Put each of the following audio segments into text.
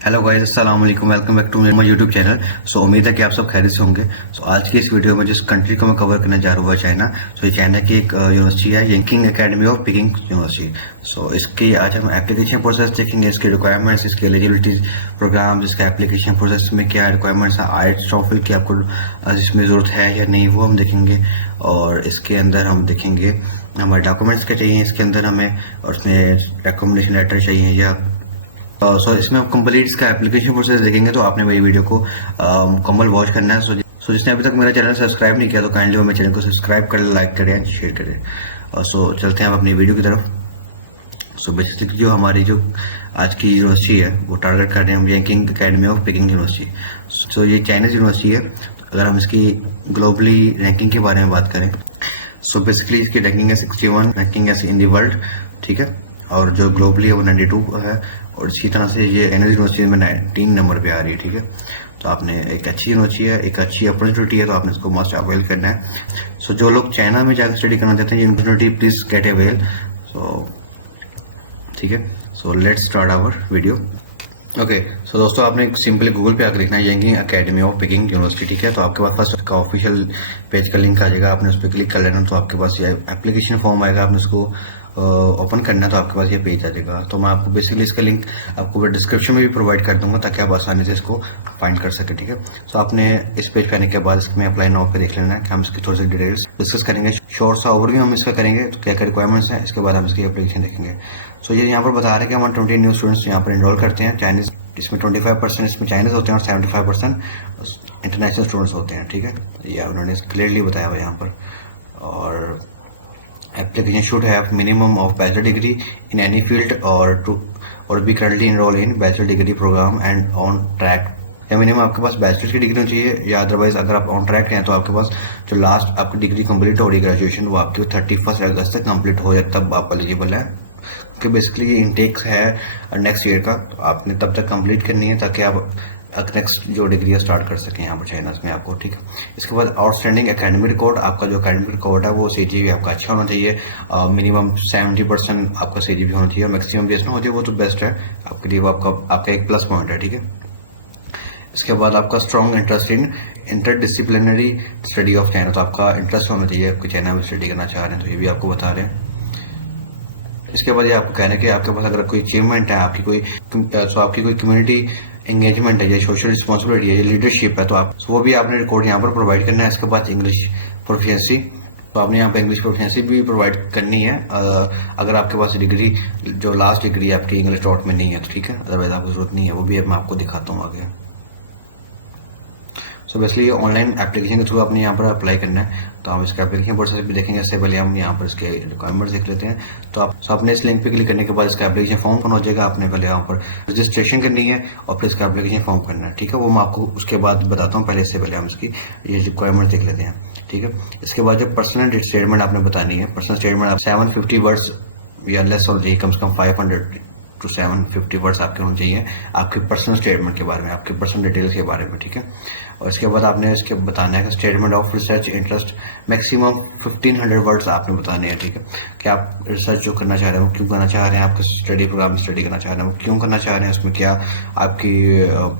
Hello guys, अस्सलाम वालेकुम। Welcome back to my YouTube channel. So उम्मीद है कि आप सब खैरियत से होंगे। सो आज की इस वीडियो में जिस कंट्री को मैं कवर करने जा रहा हूँ चाइना। सो ये चाइना की एक यूनिवर्सिटी है, Yenching Academy of Peking university. सो इसकी आज हम एप्लीकेशन प्रोसेस देखेंगे, इसके रिक्वायरमेंट्स, इसके एलिजिबिलिटी प्रोग्राम, इसका एप्लीकेशन प्रोसेस में क्या रिक्वायरमेंट्स है, आईएलटीएस टॉफल की आपको जिसमें ज़रूरत है या नहीं वो हम देखेंगे। और इसके अंदर हम देखेंगे हमारे डॉक्यूमेंट्स क्या चाहिए इसके अंदर हमें, और उसमें रिकमेंडेशन लेटर चाहिए या सो इसमें आप कंप्लीट इसका एप्लीकेशन प्रोसेस देखेंगे। तो आपने मेरी वीडियो को मुकम्मल वॉच करना है। सो जिसने अभी तक मेरा चैनल सब्सक्राइब नहीं किया तो काइंडली मेरे चैनल को सब्सक्राइब करें, लाइक करें एंड शेयर करें। सो चलते हैं आप अपनी वीडियो की तरफ। सो बेसिकली जो हमारी जो आज की यूनिवर्सिटी है वो टारगेट कर रहे हैं हम यंकिंग एकेडमी ऑफ पीकिंग यूनिवर्सिटी। सो ये चाइनीज यूनिवर्सिटी है। अगर हम इसकी ग्लोबली रैंकिंग के बारे में बात करें, सो बेसिकली इसकी रैंकिंग है 61 रैंकिंग है इन दी वर्ल्ड, ठीक है। और जो ग्लोबली है वो 92 है। और इसी तरह से ये एनएस यूनिवर्सिटी में 19 नंबर पे आ रही है, ठीक है। तो आपने एक अच्छी यूनिवर्सिटी है, एक अच्छी अपॉर्चुनिटी है, तो आपने इसको मस्ट अवेल करना है। सो जो लोग चाइना में जाकर स्टडी करना चाहते हैं ये opportunity please get avail. So ठीक है, so let's start our video. Okay, so दोस्तों आपने सिंपली गूगल पे आकर लिखना है Yenching Academy of Peking University, ठीक है। तो आपके पास फर्स्ट का ऑफिशियल पेज का लिंक आ जाएगा, आपने उस पर क्लिक कर लेना। तो आपके पास ये एप्लीकेशन फॉर्म आएगा, आपने उसको ओपन करना है, तो आपके पास ये पेज आ जाएगा। तो मैं आपको बेसिकली इसका लिंक आपको डिस्क्रिप्शन में भी प्रोवाइड कर दूंगा ताकि आप आसानी से इसको फाइंड कर सके, ठीक है। सो आपने इस पेज पे आने के बाद इसमें अप्लाई नाउ पे देख लेना है कि हम इसकी थोड़ी सी डिटेल्स डिस्कस करेंगे। शॉर्ट सा ओवरव्यू हम इसका करेंगे, तो क्या क्या रिक्वायरमेंट्स हैं, इसके बाद हम इसकी एप्लीकेशन देखेंगे। सो ये यहाँ पर बता रहे हैं कि हम 20 न्यू स्टूडेंट्स यहाँ पर इनरोल करते हैं चाइनीज। इसमें 25% इसमें चाइनीज होते हैं और 75% इंटरनेशनल स्टूडेंट्स होते हैं, ठीक है। ये उन्होंने क्लियरली बताया हुआ यहाँ पर। और application should have minimum of bachelor degree in any field or be currently enrolled in bachelor degree program and on track। या मिनिमम आपके पास बैचलर की डिग्री होनी चाहिए, या अदरवाइज अगर आप ऑन ट्रैक हैं तो आपके पास जो लास्ट आपकी डिग्री कंप्लीट हो रही है ग्रेजुएशन वो आपकी 31 अगस्त तक कंप्लीट हो जाए, तब आप एलिजिबल है। क्योंकि बेसिकली ये इनटेक है नेक्स्ट ईयर का, तो आपने तब तक कंप्लीट करनी है ताकि आप नेक्स्ट जो डिग्री स्टार्ट कर सकें यहाँ पर चाइना में आपको, ठीक है। इसके बाद आउटस्टैंडिंग एकेडमिक रिकॉर्ड, आपका जो एकेडमिक रिकॉर्ड है वो सीजीपी आपका अच्छा होना चाहिए। मिनिमम 70% आपका सीजीपी होना चाहिए, मैक्सिमम बेस में हो जाए वो तो बेस्ट है आपके लिए, वो आपका एक प्लस पॉइंट है, ठीक है। इसके बाद आपका strong interest in interdisciplinary study of China, तो आपका इंटरेस्ट होना चाहिए, आपको चाइना में स्टडी करना चाह रहे हैं तो ये भी आपको बता रहे हैं। इसके बाद ये आपको कहना है कि आपके पास अगर कोई अचीवमेंट है, आपकी कोई कम्युनिटी एंगेजमेंट है, ये सोशल रिस्पॉन्सिबिलिटी है, ये लीडरशिप है, तो आप वो भी आपने रिकॉर्ड यहाँ पर प्रोवाइड करना है। इसके बाद इंग्लिश प्रोफिशिएंसी, तो आपने यहाँ पे इंग्लिश प्रोफिशिएंसी भी प्रोवाइड करनी है। अगर आपके पास डिग्री जो लास्ट डिग्री आपकी इंग्लिश डॉट में नहीं है तो ठीक है, अदरवाइज आपको जरूरत नहीं है, वो भी मैं आपको दिखाता हूँ आगे। सो बेसिकली ऑनलाइन एप्लीकेशन के थ्रू आपने यहाँ पर अप्लाई करना है। तो हम इसका एप्लीकेशन प्रोसेस भी देखेंगे, इससे पहले हम यहाँ पर इसके रिक्वायरमेंट्स देख लेते हैं। तो आपने इस लिंक पे क्लिक करने के बाद इसका एप्लीकेशन फॉर्म करना हो जाएगा। आपने पहले यहाँ पर रजिस्ट्रेशन करनी है और फिर इसका एप्लीकेशन फॉर्म करना है, ठीक है। वो मैं आपको उसके बाद बताता हूँ, पहले इससे पहले हम इसकी ये रिक्वायरमेंट देख लेते हैं, ठीक है। इसके बाद जो पर्सनल स्टेटमेंट आपने बतानी है, पर्सनल स्टेटमेंट आप 750 वर्ड्स या लेस होना चाहिए, कम से कम 500 to 750 वर्ड्स आपके होने चाहिए आपके पर्सनल स्टेटमेंट के बारे में, आपके पर्सनल डिटेल्स के बारे में, ठीक है। और इसके बाद आपने इसके बताना है statement of research interest, maximum 1500 words आपने बताने हैं, ठीक है। कि आप रिसर्च जो करना चाह रहे हैं वो क्यों करना चाह रहे हैं, आपके स्टडी प्रोग्राम में स्टडी करना चाह रहे हैं वो क्यों करना चाह रहे हैं, उसमें क्या आपकी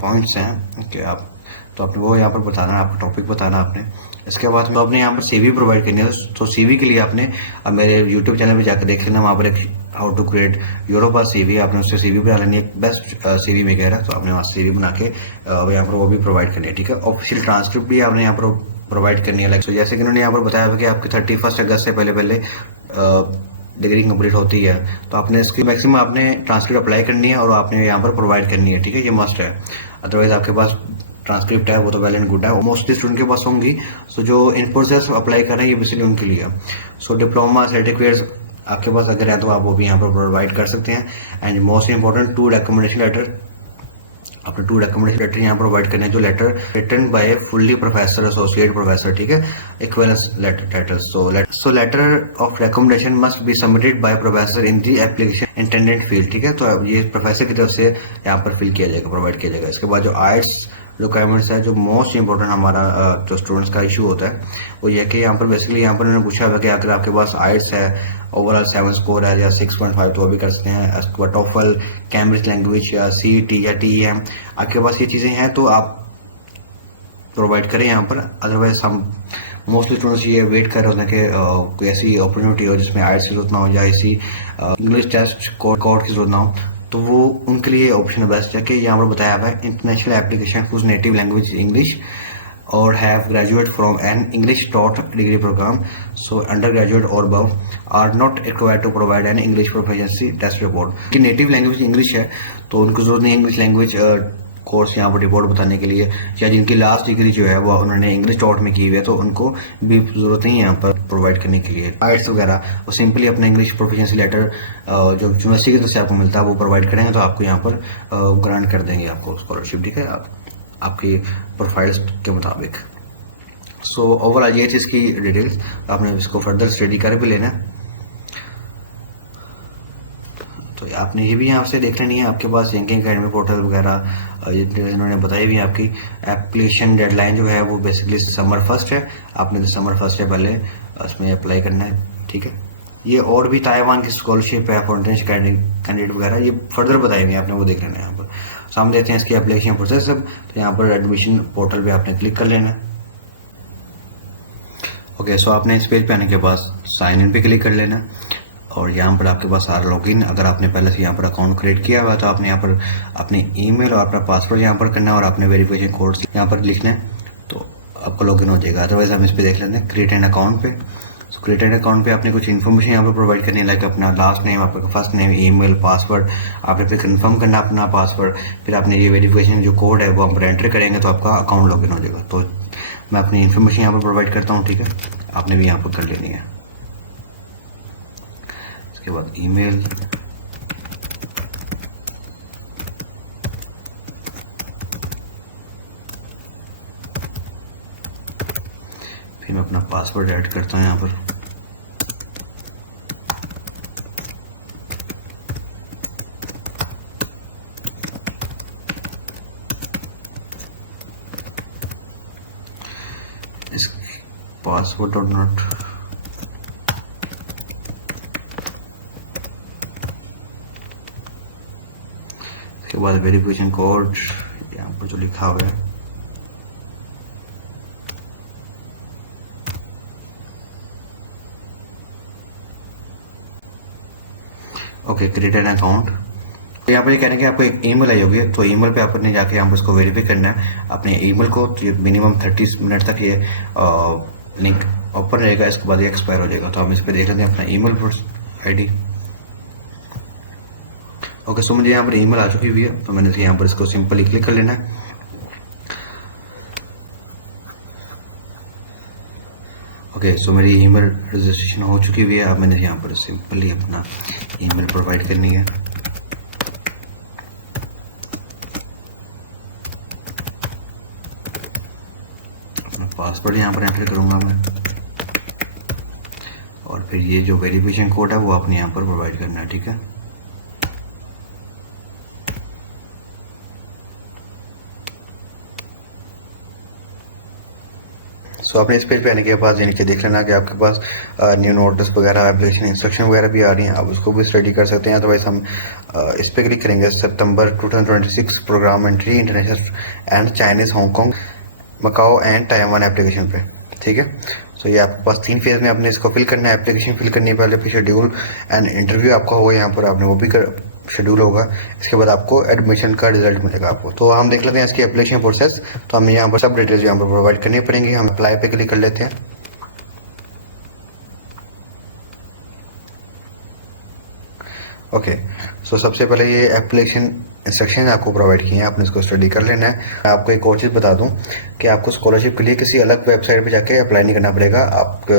पॉइंट्स हैं कि आप, तो आपने वो यहाँ पर बताना है, आपका टॉपिक बताना आपने। इसके बाद तो आपने यहाँ पर सीवी प्रोवाइड करनी है। तो सीवी के लिए आपने अब मेरे यूट्यूब चैनल पे जाकर देख लेना, वहाँ पर एक how to create Europa CV, आपने उससे सीवी बना लेनी है, बेस्ट सीवी मेकर है, तो आपने वहाँ सीवी बना के यहाँ पर वो भी प्रोवाइड करनी है, ठीक है। ऑफिशियल ट्रांसक्रिप्ट भी आपने यहाँ पर प्रोवाइड करनी है। तो जैसे कि उन्होंने यहाँ पर बताया कि आपकी 31 अगस्त से पहले डिग्री कंप्लीट होती है, तो आपने इसकी मैक्सिमम आपने ट्रांसक्रिप्ट अप्लाई करनी है और आपने यहाँ पर प्रोवाइड करनी है, ठीक है। ये मस्ट है, अदरवाइज आपके पास ट्रांसक्रिप्ट है वो तो वेल एंड गुड है, मोस्टली स्टूडेंट के पास होंगी। सो जो इन प्रोसेस अप्लाई कर रहे हैं ये बेसिकली उनके लिए। सो डिप्लोमा सर्टिफिकेट्स आपके पास अगर है तो आप वो भी यहाँ पर प्रोवाइड कर सकते हैं। And most important 2 recommendation letter, आपने 2 रिकमेंडेशन लेटर यहाँ प्रोवाइड करने हैं, जो letter written by fully professor associate professor, ठीक है, equivalence letter title. So letter of recommendation must be submitted by professor in the application intended field, ठीक है। तो ये प्रोफेसर की तरफ से यहाँ पर फिल किया जाएगा, प्रोवाइड किया जाएगा। इसके बाद जो आईएलटीएस रिक्वायरमेंट्स है, जो मोस्ट इंपॉर्टेंट हमारा जो स्टूडेंट्स का इशू होता है वो ये है कि यहाँ पर बेसिकली यहाँ पर उन्होंने पूछा हुआ कि अगर आपके पास आइट्स है, ओवरऑल 7 स्कोर है या 6.5 तो वो भी कर सकते हैं, उसके बाद टॉफल, कैम्ब्रिज लैंग्वेज या CET या TEM, आपके पास ये चीज़ें हैं तो आप प्रोवाइड करें यहाँ पर। अदरवाइज हम मोस्टली स्टूडेंट्स ये वेट कर रहे होते हैं कि कोई ऐसी अपॉर्चुनिटी हो जिसमें आइट्स की जरूरत ना हो या ऐसी इंग्लिश टेस्ट कोड की जरूरत ना हो, तो वो उनके लिए ऑप्शन बेस्ट है कि यहाँ पर बताया हुआ है international application whose native language English और have graduate from an English taught degree programme, so undergraduate और above are not required to provide an English proficiency test report. कि नेटिव लैंग्वेज इंग्लिश है तो उनको जरूरत नहीं English language course यहाँ पर रिपोर्ट बताने के लिए, या जिनकी लास्ट डिग्री जो है वो उन्होंने इंग्लिश टॉट में की हुई है तो उनको भी जरूरत नहीं है यहाँ पर प्रोवाइड करने के लिए आइट्स वगैरह। वो सिंपली अपना इंग्लिश प्रोफिशिएंसी लेटर जो यूनिवर्सिटी की तरफ से आपको मिलता है वो प्रोवाइड करेंगे तो आपको यहाँ पर ग्रांट कर देंगे आपको स्कॉलरशिप, ठीक है, आपकी प्रोफाइल्स के मुताबिक। सो ओवरऑल ये चीज़ की डिटेल्स आपने इसको फर्दर स्टडी कर भी लेना है। तो आपने ये भी यहाँ से देख लेनी है, आपके पास रैंकिंग अकेडमी पोर्टल वगैरह ये डिटेल्स इन्होंने बताई भी है। आपकी एप्लीकेशन डेडलाइन जो है वो बेसिकली दिसंबर 1 है, आपने दिसंबर 1 से पहले उसमें अप्लाई करना है, ठीक है। ये और भी ताइवान की स्कॉलरशिप है, फाउंडेशन कैंडिडेट वगैरह ये फर्दर बताएंगे, आपने वो देख लेना है। यहाँ पर सामने देते हैं इसकी एप्लीकेशन प्रोसेस सब, तो यहाँ पर एडमिशन पोर्टल पे आपने क्लिक कर लेना है। ओके, सो आपने इस पेज पे आने के बाद साइन इन पे क्लिक कर लेना और यहाँ पर आपके पास सारा लॉगिन, अगर आपने पहले से यहाँ पर अकाउंट क्रिएट किया हुआ तो आपने यहाँ पर अपनी ईमेल और अपना पासवर्ड यहाँ पर करना है और आपने वेरिफिकेशन कोड यहाँ पर लिखना है तो आपका लॉगिन हो जाएगा। अदरवाइज हम इस पे देख लेते हैं क्रिएट एन अकाउंट पे। सो क्रिएट एन अकाउंट पे आपने कुछ इन्फॉर्मेशन यहाँ पर प्रोवाइड करनी है, लाइक अपना लास्ट नेम, आपका फर्स्ट नेम, ईमेल, पासवर्ड, आपने फिर कंफर्म करना अपना पासवर्ड, फिर आपने ये वेरिफिकेशन जो कोड है वो हम एंटर करेंगे तो आपका अकाउंट लॉगिन हो जाएगा। तो मैं अपनी इन्फॉर्मेशन यहाँ पर प्रोवाइड करता हूँ, ठीक है, आपने भी यहाँ पर कर लेनी है। इसके बाद ईमेल, फिर मैं अपना पासवर्ड ऐड करता हूँ यहाँ पर। इस पासवर्ड और नॉट के बाद वेरिफिकेशन कोड यहाँ पर जो लिखा हुआ है ओके, क्रिएट एन अकाउंट। तो यहाँ पर ये कह रहे हैं कि आपको एक ईमेल आई होगी तो ईमेल पे आपने जाके यहाँ पर उसको वेरीफाई करना है अपने ईमेल को। मिनिमम 30 मिनट तक ये लिंक ओपन रहेगा, इसके बाद ये एक्सपायर हो जाएगा। तो हम इस पर देख लेते हैं अपना ईमेल ID। ओके, सो मुझे यहाँ पर ईमेल आ चुकी हुई है तो मैंने यहाँ पर इसको सिंपली क्लिक कर लेना है। ओके, सो मेरी ईमेल रजिस्ट्रेशन हो चुकी हुई है। अब मैंने यहाँ पर सिंपली अपना ईमेल प्रोवाइड करनी है। अपना पासवर्ड यहाँ पर एंटर करूँगा मैं और फिर ये जो वेरिफिकेशन कोड है वो आपने यहाँ पर प्रोवाइड करना है, ठीक है। सो आपने इस पेज पे आने के बाद नीचे देख लेना कि आपके पास न्यू नोटिस वगैरह, एप्लीकेशन इंस्ट्रक्शन वगैरह भी आ रही हैं, आप उसको भी स्टडी कर सकते हैं। अदरवाइज हम इस पे क्लिक करेंगे सितंबर 2026 program entry international and Chinese, Hong Kong, Macao and Taiwan application पे, ठीक है। सो ये आपके पास 3 फेज में आपने इसको फिल करना है। एप्लीकेशन फिल करने पहले फिर शेड्यूल एंड इंटरव्यू आपका होगा, यहाँ पर आपने वो भी शेड्यूल होगा। इसके बाद आपको एडमिशन का रिजल्ट मिलेगा आपको। तो हम देख लेते हैं इसकी एप्लीकेशन प्रोसेस। तो हमें यहाँ पर सब डिटेल्स यहाँ पर प्रोवाइड करनी पड़ेंगी। हम अप्लाई पे क्लिक कर लेते हैं। ओके, सो सबसे पहले ये एप्लीकेशन इंस्ट्रक्शन आपको प्रोवाइड किए हैं, आपने इसको स्टडी कर लेना है। मैं आपको एक और चीज़ बता दूं कि आपको स्कॉलरशिप के लिए किसी अलग वेबसाइट पे जाके अप्लाई नहीं करना पड़ेगा। आप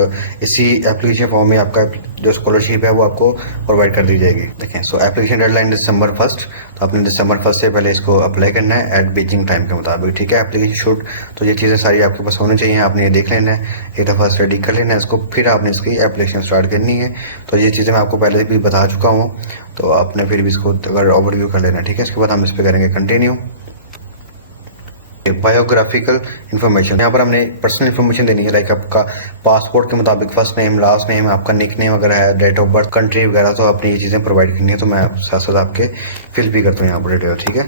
इसी एप्लीकेशन फॉर्म में आपका जो स्कॉलरशिप है वो आपको प्रोवाइड कर दी जाएगी। देखें, सो एप्लीकेशन डेडलाइन दिसंबर 1, तो आपने दिसंबर 1 से पहले इसको अप्लाई करना है एट बीजिंग टाइम के मुताबिक, ठीक है। एप्लीकेशन शूट, तो ये चीज़ें सारी आपके पास होनी चाहिए, आपने ये देख लेना है, एक दफ़ा स्टडी कर लेना है इसको, फिर आपने इसकी एप्लीकेशन स्टार्ट करनी है। तो ये चीज़ें मैं आपको पहले भी बता चुका हूँ, तो आपने फिर भी इसको अगर ओवरव्यू कर लेना, ठीक है। इसके बाद हम इस पर करेंगे कंटिन्यू। बायोग्राफिकल इन्फॉर्मेशन, यहाँ पर हमने पर्सनल इन्फॉर्मेशन देनी है, लाइक आपका पासपोर्ट के मुताबिक फर्स्ट नेम, लास्ट नेम, आपका निक नेम वगैरह है, डेट ऑफ बर्थ, कंट्री वगैरह, तो अपनी ये चीज़ें प्रोवाइड करनी है। तो मैं साथ साथ आपके फिल भी करता हूँ यहाँ पर डिटेल, ठीक है।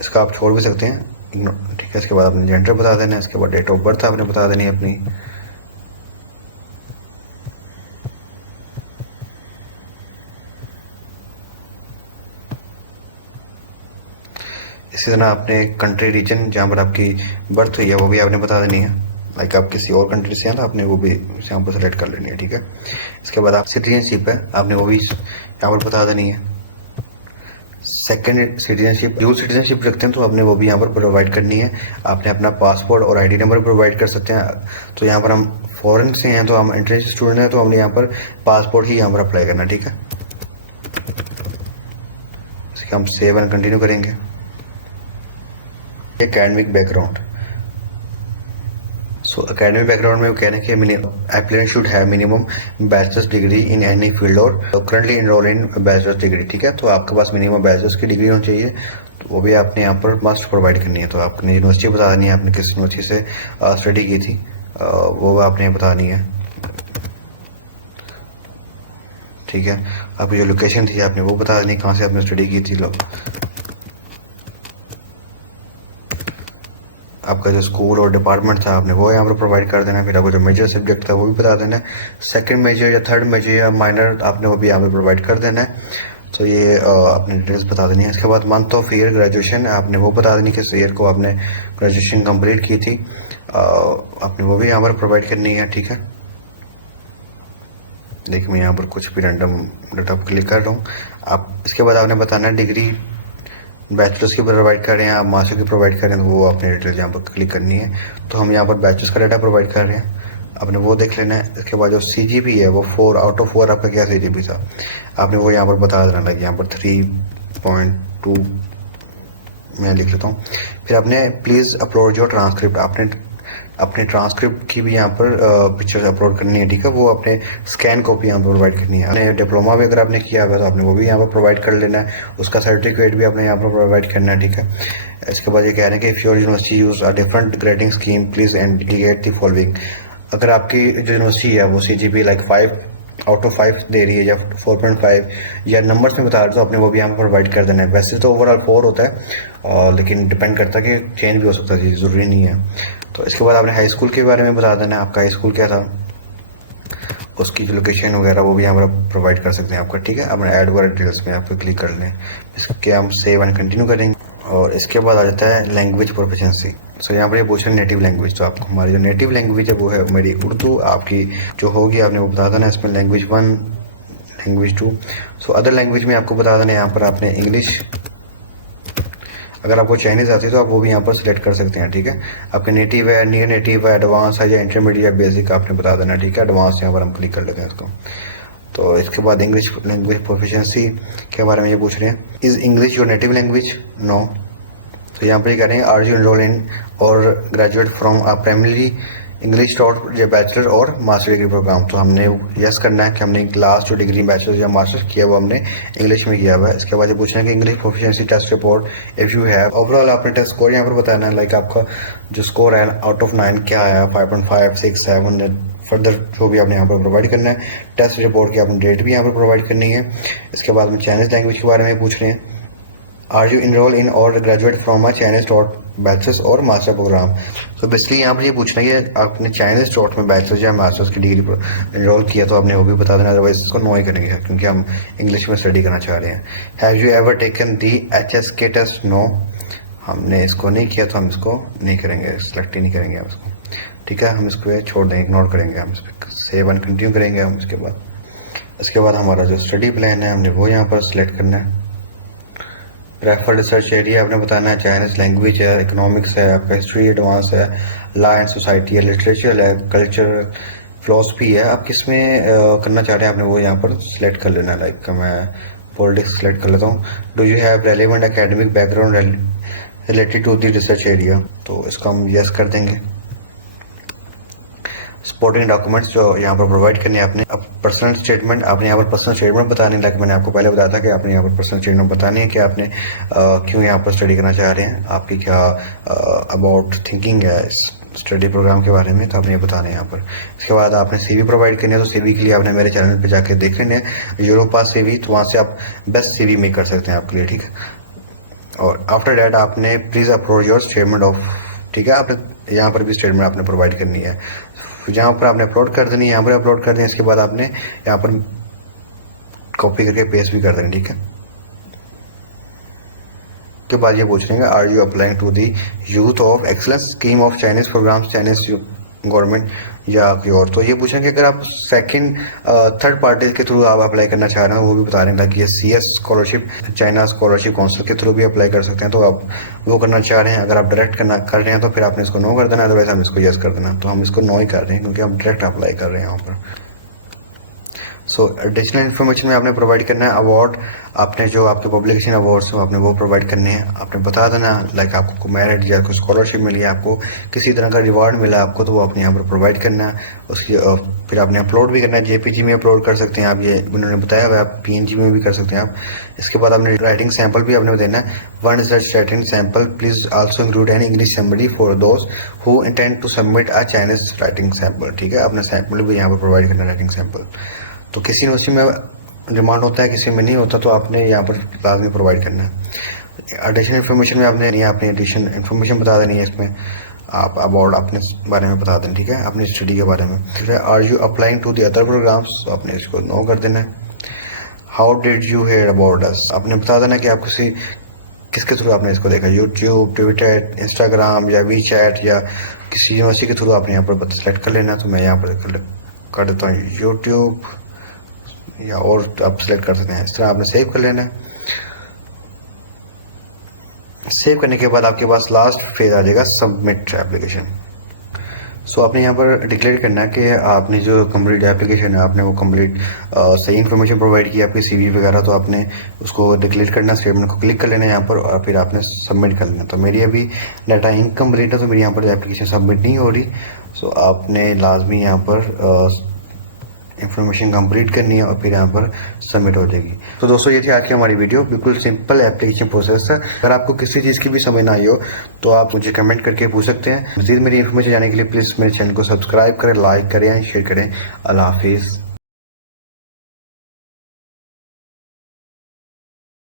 इसका आप छोड़ भी सकते हैं, ठीक है। इसके बाद अपने जेंडर बता देना है, इसके बाद डेट ऑफ बर्थ आपने बता देनी है अपनी। इसी तरह आपने कंट्री रीजन जहाँ पर आपकी बर्थ हुई है वो भी आपने बता देनी है, लाइक आप किसी और कंट्री से हैं तो आपने वो भी यहाँ पर सेलेक्ट कर लेनी है, ठीक है। इसके बाद आप सिटीजनशिप है, आपने वो भी यहाँ पर बता देनी है। सेकंड सिटीजनशिप, ड्यूल सिटीजनशिप रखते हैं तो आपने वो भी यहाँ पर प्रोवाइड करनी है। आपने अपना पासपोर्ट और आईडी नंबर प्रोवाइड कर सकते हैं। तो यहाँ पर हम फॉरेन से हैं तो हम इंटरनेशनल स्टूडेंट हैं तो हमने यहाँ पर पासपोर्ट ही यहाँ पर अप्लाई करना, ठीक है। इसके हम सेव एंड कंटिन्यू करेंगे। एकेडमिक बैकग्राउंड, सो एकेडमिक बैकग्राउंड में वो कह रहे हैं कि applicant should have minimum bachelors degree in any field और करंटली एनरोल इन बैचलर्स डिग्री, ठीक है। तो आपके पास मिनिमम बैचलर्स की डिग्री होनी चाहिए, तो वो भी आपने यहाँ पर मस्ट प्रोवाइड करनी है। तो आपने यूनिवर्सिटी बता देनी है, आपने किस यूनिवर्सिटी से स्टडी की थी वो आपने बतानी है, ठीक है। आपकी जो लोकेशन थी आपने वो बता देनी, कहाँ से आपने स्टडी की थी। लोग आपका जो स्कूल और डिपार्टमेंट था आपने वो यहाँ पर प्रोवाइड कर देना है। फिर आपको जो मेजर सब्जेक्ट था वो भी बता देना है। सेकंड मेजर या थर्ड मेजर या माइनर आपने वो भी यहाँ पर प्रोवाइड कर देना है। तो ये आपने डिटेल्स बता देनी है। इसके बाद मंथ ऑफ ईयर ग्रेजुएशन आपने वो बता देनी किस ईयर को आपने ग्रेजुएशन कंप्लीट की थी, आपने वो भी यहाँ पर प्रोवाइड करनी है, ठीक है। देखिए मैं यहाँ पर कुछ भी रैंडम डाटा क्लिक कर रहा हूँ। आप इसके बाद आपने बताना है डिग्री बैचलर्स की प्रोवाइड कर रहे हैं, आप मास्टर की प्रोवाइड कर रहे हैं, तो वो आपने डिटेल यहाँ पर क्लिक करनी है। तो हम यहाँ पर बैचलर्स का डाटा प्रोवाइड कर रहे हैं, आपने वो देख लेना है। इसके बाद जो CGP है वो 4 आउट ऑफ 4 आपका क्या CGP था आपने वो यहाँ पर बता देना, लाइक यहाँ पर 3.2 मैं लिख लेता हूँ। फिर आपने प्लीज़ अपलोड योर ट्रांसक्रिप्ट, आपने अपने ट्रांसक्रिप्ट की भी यहाँ पर पिक्चर अपलोड करनी है, ठीक है। वो अपने स्कैन कॉपी यहाँ पर प्रोवाइड करनी है। आपने डिप्लोमा भी अगर आपने किया हुआ तो आपने वो भी यहाँ पर प्रोवाइड कर लेना है, उसका सर्टिफिकेट भी आपने यहाँ पर प्रोवाइड करना है, ठीक है। इसके बाद ये कह रहे हैं कि if your university use a different grading scheme please indicate the following. अगर आपकी जो यूनिवर्सिटी है वो CGP लाइक 5 आउट ऑफ 5 दे रही है या 4.5 या नंबर्स में बता रहे तो आपने वो भी यहाँ पर प्रोवाइड कर देना है। वैसे तो ओवरऑल 4 होता है लेकिन डिपेंड करता है कि चेंज भी हो सकता है, ज़रूरी नहीं है। तो इसके बाद आपने हाई स्कूल के बारे में बता देना है, आपका हाई स्कूल क्या था, उसकी जो लोकेशन वगैरह वो भी यहाँ पर प्रोवाइड कर सकते हैं आपका, ठीक है। आपने ऐड वगैरह डिटेल्स में आप क्लिक कर लें। इसके हम सेव एंड कंटिन्यू करेंगे। और इसके बाद आ जाता है लैंग्वेज प्रोफिशिएंसी। सो यहाँ पर ये पूछ रहे हैं नेटिव लैंग्वेज, तो आपको हमारी जो नेटिव लैंग्वेज है वो है मेरी उर्दू। आपकी जो होगी आपने वो बता देना है, इसमें language 1 language 2। So other language में आपको बता देना है यहाँ पर आपने इंग्लिश, अगर आपको चाइनीज़ आती है तो आप वो भी यहाँ पर सिलेक्ट कर सकते हैं, ठीक है। आपके नेटिव है, नियर नेटिव है, एडवांस है या इंटरमीडिएट या बेसिक आपने बता देना, ठीक है। एडवांस यहाँ पर हम क्लिक कर लेते हैं इसको। तो इसके बाद इंग्लिश लैंग्वेज प्रोफिशिएंसी के बारे में ये पूछ रहे हैं, is English your native language? No. तो यहाँ पर ये कह रहे हैं are you enroll in or graduate from a primary English taught या bachelor or master degree program. तो हमने यस करना है कि हमने लास्ट जो डिग्री बैचलर या मास्टर किया वो हमने इंग्लिश में किया हुआ है। इसके बाद ये पूछना है कि English proficiency test report if you have. Overall आपने टेस्ट स्कोर यहाँ पर बताना है, लाइक आपका जो स्कोर है आउट ऑफ 9 क्या आया, 5.5 6 7 फर्दर जो भी आपने यहाँ पर प्रोवाइड करना है। टेस्ट रिपोर्ट की आपने डेट भी यहाँ पर प्रोवाइड करनी है। इसके बाद में चाइनीज़ लैंग्वेज के बारे में पूछ रहे हैं, are you enrol in or graduate from a Chinese taught bachelors और मास्टर प्रोग्राम। तो बेसिकली यहाँ पर ये पूछना है कि आपने चाइनीज टॉट में बैचलर्स या मास्टर्स की डिग्री इनरोल किया तो आपने वो भी बता देना, अदरवाइज इसको नो ही करेंगे क्योंकि हम इंग्लिश में स्टडी करना चाह रहे हैं। Have you ever taken the HSK test? No, हमने इसको नहीं किया तो हम इसको नहीं करेंगे, सिलेक्ट ही नहीं करेंगे हम इसको, ठीक है। हम इसको छोड़ देंगे, इग्नोर करेंगे, हम इस पर सेव एंड कंटिन्यू करेंगे हम। इसके बाद हमारा जो स्टडी प्लान है हमने वो यहाँ पर सिलेक्ट करना है। रेफर रिसर्च एरिया आपने बताना है, चाइनीज लैंग्वेज है, इकोनॉमिक्स है, आपका हिस्ट्री एडवांस है, लॉ एंड सोसाइटी है, लिटरेचर है, कल्चर फिलोसफी है। आप किस में करना चाह रहे हैं आपने वो यहाँ पर सिलेक्ट कर लेना है। लाइक मैं पॉलिटिक्स सेलेक्ट कर लेता हूँ। Do you have relevant academic background related to the research area? तो इसको हम यस कर देंगे। सपोर्टिंग डॉक्यूमेंट्स जो यहाँ पर प्रोवाइड करने हैं आपने। अब पर्सनल स्टेटमेंट, आपने यहाँ पर पर्सनल स्टेटमेंट बतानी है, लाइक मैंने आपको पहले बताया था कि आपने यहाँ पर पर्सनल स्टेटमेंट बतानी है कि आपने क्यों यहाँ पर स्टडी करना चाह रहे हैं, आपकी क्या अबाउट थिंकिंग है इस स्टडी प्रोग्राम के बारे में, तो आपने ये बताना है यहाँ पर। इसके बाद आपने सीवी प्रोवाइड करनी है, तो सीवी के लिए आपने मेरे चैनल पे जाके देख लेने हैं यूरोपास सीवी, तो वहाँ से आप बेस्ट सीवी मेक कर सकते हैं आपके लिए, ठीक है। और आफ्टर डैट आपने please upload your statement of, ठीक है, आपने यहाँ पर भी स्टेटमेंट आपने प्रोवाइड करनी है, जहाँ पर आपने अपलोड कर देनी है, यहाँ पर अपलोड कर देनी है। इसके बाद आपने यहाँ पर कॉपी करके पेस्ट भी कर देनी, ठीक है। के बाद ये पूछ रहे हैं are you applying to the youth of excellence scheme of Chinese program, Chinese government या कोई और। तो ये पूछेंगे अगर आप सेकंड थर्ड पार्टी के थ्रू आप अप्लाई करना चाह रहे हैं, वो भी बता रहे हैं ताकि ये CS scholarship, China scholarship council के थ्रू भी अप्लाई कर सकते हैं, तो आप वो करना चाह रहे हैं। अगर आप डायरेक्ट करना कर रहे हैं तो फिर आपने इसको नो कर देना, अदरवाइज हम इसको यस कर देना। तो हम इसको नो ही कर रहे हैं क्योंकि हम डायरेक्ट अप्लाई कर रहे हैं यहाँ पर। सो एडिशनल इन्फॉर्मेशन में आपने प्रोवाइड करना है अवार्ड, आपने जो आपके पब्लिकेशन अवार्ड्स हो आपने वो प्रोवाइड करने हैं। आपने बता देना लाइक आपको मेरिट या कोई स्कॉलरशिप मिली है, आपको किसी तरह का रिवार्ड मिला आपको, तो वो आपने यहाँ पर प्रोवाइड करना है। उसकी फिर आपने अपलोड भी करना है, JPG में अपलोड कर सकते हैं आप, ये उन्होंने बताया हुआ है, आप PNG में भी कर सकते हैं आप। इसके बाद आपने राइटिंग सैंपल भी आपने देना है, one research writing sample, please also include an English summary for those who intend to submit a Chinese writing sample, ठीक है। आपने सैंपल भी यहाँ पर प्रोवाइड करना है, राइटिंग सैंपल। तो किसी यूनिवर्सिटी में डिमांड होता है, किसी में नहीं होता, तो आपने यहाँ पर लाजमी प्रोवाइड करना है। एडिशनल इन्फॉर्मेशन में आपने नहीं, आपने एडिशनल इन्फॉर्मेशन बता देनी है, इसमें आप अबाउट अपने बारे में बता दें, ठीक है, अपनी स्टडी के बारे में। ठीक है, are you applying to the other programs, तो आपने इसको नो कर देना है। How did you hear about us, आपने बता देना कि आप किसके थ्रू आपने इसको देखा, यूट्यूब, ट्विटर, इंस्टाग्राम या WeChat या किसी यूनिवर्सिटी के थ्रू आपने यहाँ पर सेलेक्ट कर लेना। तो मैं यहाँ पर कर देता हूँ यूट्यूब, या और आप सिलेक्ट कर सकते हैं। इस तरह आपने सेव कर लेना है। सेव करने के बाद आपके पास लास्ट फेज आ जाएगा सबमिट एप्लीकेशन। सो आपने यहाँ पर डिक्लेयर करना है कि आपने जो कंप्लीट एप्लीकेशन है आपने वो कंप्लीट सही इन्फॉर्मेशन प्रोवाइड की, आपकी CV वगैरह, तो आपने उसको डिक्लेयर करना, स्टेटमेंट को क्लिक कर लेना है यहाँ पर और फिर आपने सबमिट कर लेना। तो मेरी अभी डाटा इनकम्प्लीट है, तो मेरी यहाँ पर एप्लीकेशन सबमिट नहीं हो रही। सो आपने लाजमी यहाँ पर इन्फॉर्मेशन कंप्लीट करनी है और फिर यहाँ पर सबमिट हो जाएगी। तो दोस्तों ये थी आज की हमारी वीडियो, बिल्कुल सिंपल एप्लीकेशन प्रोसेस है। अगर आपको किसी चीज़ की भी समझ ना आई हो तो आप मुझे कमेंट करके पूछ सकते हैं। मज़ीद मेरी इन्फॉर्मेशन जाने के लिए प्लीज़ मेरे चैनल को सब्सक्राइब करें, लाइक करें, शेयर करें। अल्लाह हाफिज़।